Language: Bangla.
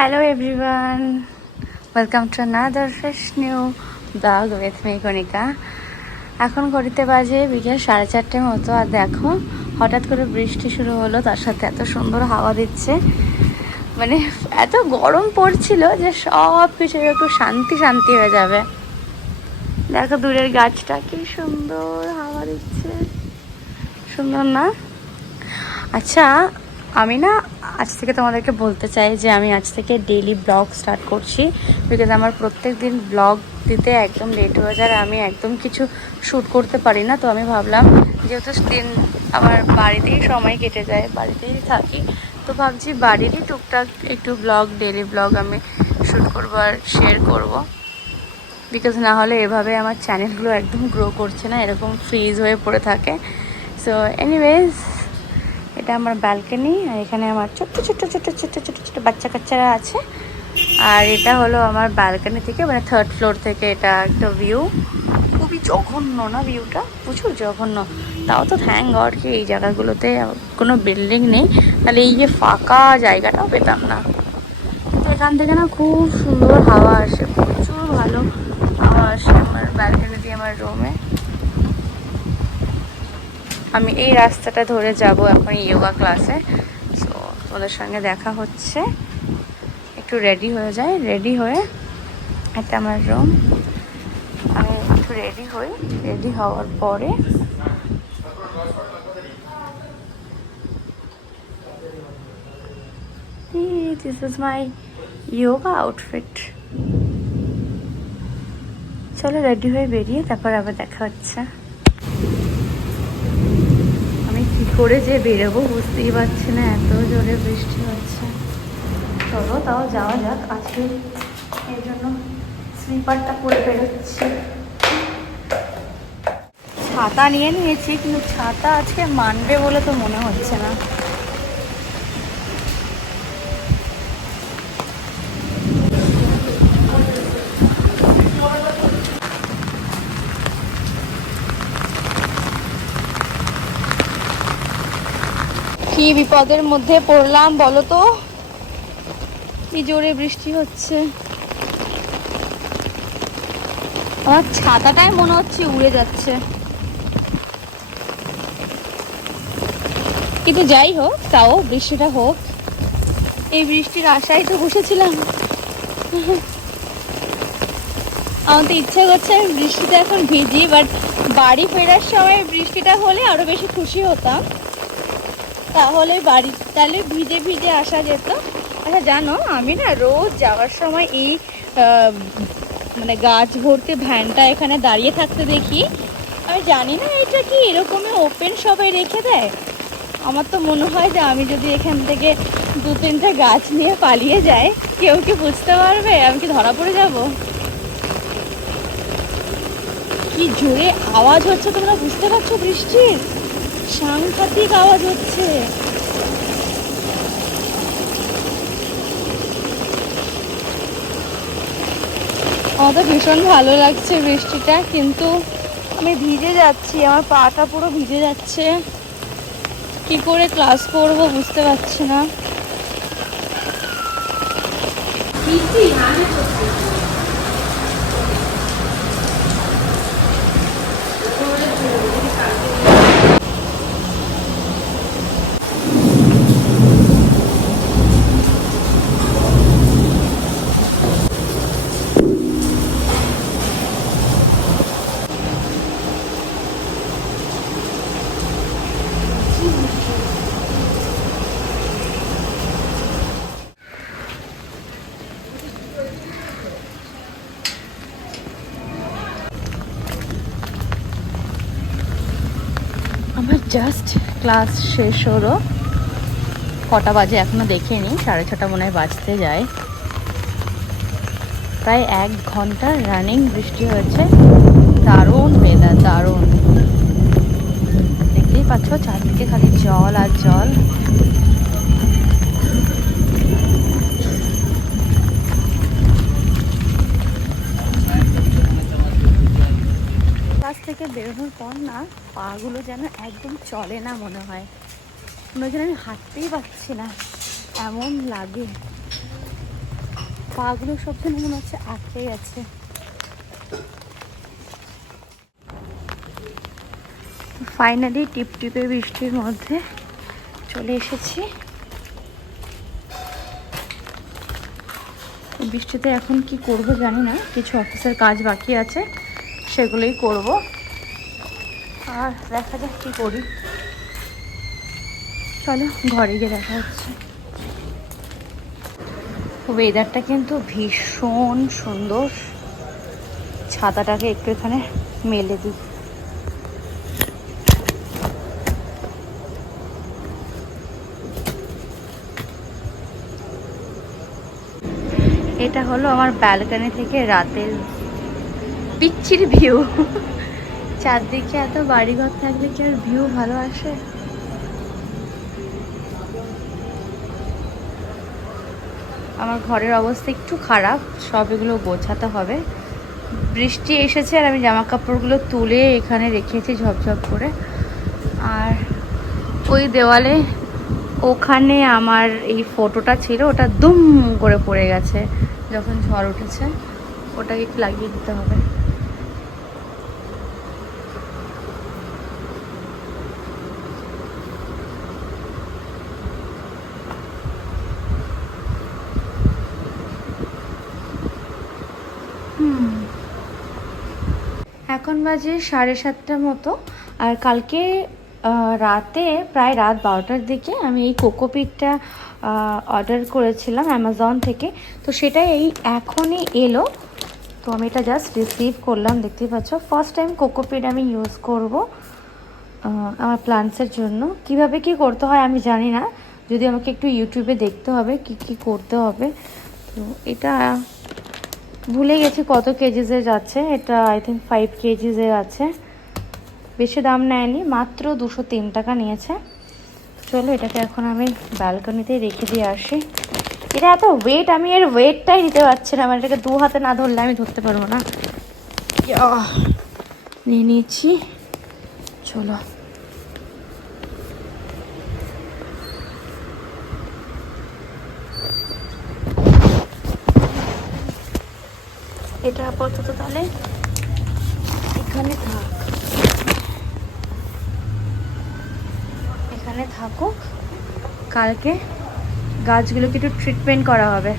Hello everyone, welcome to another fresh new vlog with me Konika। এখন ঘড়িতে বাজে বিকেল 4:30 মতো। আর দেখো হঠাৎ করে বৃষ্টি শুরু হলো, তার সাথে এত সুন্দর হাওয়া দিচ্ছে, মানে এত গরম পড়ছিল যে সব কিছু একটু শান্তি শান্তি হয়ে যাবে। দেখো দূরের গাছটা কি সুন্দর হাওয়া দিচ্ছে, সুন্দর না? আচ্ছা, আমি না আজ থেকে তোমাদেরকে বলতে চাই যে আমি আজ থেকে ডেইলি ব্লগ স্টার্ট করছি, বিকজ আমার প্রত্যেক দিন ব্লগ দিতে একদম লেট হয়ে যায়, আমি একদম কিছু শ্যুট করতে পারি না। তো আমি ভাবলাম যেহেতু দিন আমার বাড়িতেই সময় কেটে যায়, বাড়িতেই থাকি, তো ভাবছি বাড়িরই টুকটাক একটু ব্লগ, ডেইলি ব্লগ আমি শ্যুট করবো আর শেয়ার করবো, বিকজ না হলে এভাবে আমার চ্যানেলগুলো একদম গ্রো করছে না, এরকম ফ্রিজ হয়ে পড়ে থাকে। সো এনিওয়েজ, এটা আমার ব্যালকনি, আর এখানে আমার ছোট্ট ছোট্ট ছোট্ট ছোট্ট ছোট্ট ছোট্ট বাচ্চা কাচ্চারা আছে। আর এটা হলো আমার ব্যালকনি থেকে, মানে 3rd ফ্লোর থেকে এটা একটা ভিউ। খুবই জঘন্য না ভিউটা? প্রচুর জঘন্য। তাও তো থ্যাঙ্ক গড কি এই জায়গাগুলোতে কোনো বিল্ডিং নেই, তাহলে এই যে ফাঁকা জায়গাটাও পেতাম না। তো এখান থেকে না খুব সুন্দর হাওয়া আসে, প্রচুর ভালো হাওয়া আসে আমার ব্যালকনি দিয়ে আমার রুমে। আমি এই রাস্তাটা ধরে যাব এখন যোগা ক্লাসে। সো তোমাদের সঙ্গে দেখা হচ্ছে, একটু রেডি হয়ে যাই। রেডি হয়ে এটা আমার রুম, আমি একটু রেডি হই। রেডি হওয়ার পরে this is my yoga outfit. চলো রেডি হয়ে বেরিয়ে তারপর আবার দেখা হচ্ছে। আমি কি করে যে বেরোবো বুঝতেই পারছি না, এত জোরে বৃষ্টি হচ্ছে। চলো তাও যাওয়া যাক। আজকে এই জন্য স্লিপারটা পরে বেরোচ্ছি। ছাতা নিয়ে নিয়েছি, কিন্তু ছাতা আজকে মানবে বলে তো মনে হচ্ছে না। কি বিপদের মধ্যে পড়লাম বলো তো, কি জোরে বৃষ্টি হচ্ছে। আমার ছাতাটাই মনে হচ্ছে উড়ে যাচ্ছে। কিন্তু যাই হোক, তাও বৃষ্টিটা হোক, এই বৃষ্টির আশায় তো বসেছিলাম। আমার তো ইচ্ছা করছে আমি বৃষ্টিতে এখন ভিজি, বাট বাড়ি ফেরার সময় বৃষ্টিটা হলে আরো বেশি খুশি হতাম, তাহলে তাহলে ভিজে ভিজে আসা যেত। আচ্ছা জানো, আমি না রোজ যাওয়ার সময় এই মানে গাছ ভর্তি ভ্যানটা এখানে দাঁড়িয়ে থাকতে দেখি। আমি জানি না এটা কি এরকমই ওপেন সবাই রেখে দেয়। আমার তো মনে হয় যে আমি যদি এখান থেকে 2-3টা গাছ নিয়ে পালিয়ে যাই, কেউ কি বুঝতে পারবে? আমি কি ধরা পড়ে যাব? কি জোরে আওয়াজ হচ্ছে তোমরা বুঝতে পারছো? বৃষ্টির সাংঘাতিক আওয়াজ হচ্ছে। আমার তো ভীষণ ভালো লাগছে বৃষ্টিটা, কিন্তু আমি ভিজে যাচ্ছি, আমার পাটা পুরো ভিজে যাচ্ছে। কি করে ক্লাস করবো বুঝতে পারছি না। আমার জাস্ট ক্লাস শেষ হলো। কটা বাজে এখনো দেখিনি, 6:30 মনে হয় বাজতে যায়। প্রায় 1 ঘন্টা রানিং বৃষ্টি হয়েছে। দারুণ ওয়েদার, দারুণ। দেখতেই পাচ্ছ চারদিকে খালি জল আর জল। ক্লাস থেকে বেরোনোর পর না পাগুলো যেন একদম চলে না মনে হয়, মনে হয় যেন আমি হাঁটতেই পারছি না, এমন লাগে। পাগুলো সব যেন মনে হচ্ছে আটকে গেছে। ফাইনালি টিপটিপে বৃষ্টির মধ্যে চলে এসেছি। বৃষ্টিতে এখন কি করব জানি না, কিছু অফিসের কাজ বাকি আছে, সেগুলোই করব। আর দেখা যাক কি করি। চলো ঘরে গিয়ে দেখা হচ্ছে। ওয়েদারটা কিন্তু ভীষণ সুন্দর। ছাতাটাকে একটু এখানে মেলে দিই। এটা হলো আমার ব্যালকনি থেকে রাতের পিচ্চির ভিউ। চারদিকে এত বাড়িঘর থাকলে কি আর ভিউ ভালো আসে? আমার ঘরের অবস্থা একটু খারাপ, সব এগুলো গোছাতে হবে। বৃষ্টি এসেছে আর আমি জামা কাপড়গুলো তুলে এখানে রেখেছি ঝপঝপ করে। আর ওই দেওয়ালে ওখানে আমার এই ফটোটা ছিল, ওটা দুম করে পড়ে গেছে যখন ঝড় উঠেছে। ওটাকে একটু লাগিয়ে দিতে হবে। এখন বাজে 7:30 মতো। আর কালকে রাতে প্রায় রাত 12টার দিকে আমি এই কোকোপিটটা অর্ডার করেছিলাম অ্যামাজন থেকে। তো সেটাই এই এখনই এলো। তো আমি এটা জাস্ট রিসিভ করলাম, দেখতেই পাচ্ছ। ফার্স্ট টাইম কোকোপিট আমি ইউজ করব আমার প্লান্টসের জন্য। কিভাবে কি করতে হয় আমি জানি না, যদি আমাকে একটু ইউটিউবে দেখতে হবে কি কি করতে হবে। তো এটা ভুলে গেছি কত কেজিসের আছে। এটা আই থিঙ্ক 5 কেজিসের আছে। বেশি দাম নেয়নি, মাত্র 203 টাকা নিয়েছে। চলো এটাকে এখন আমি ব্যালকনিতেই রেখে দিয়ে আসি। এটা এত ওয়েট, আমি এর ওয়েটটাই নিতে পারছি না। আমার এটাকে দু হাতে না ধরলে আমি ধরতে পারবো না। নিয়ে নিয়েছি, চলো। এটা আপাতত তাহলে এখানে থাক, এখানে থাকুক। কালকে গাছগুলোকে একটু ট্রিটমেন্ট করা হবে।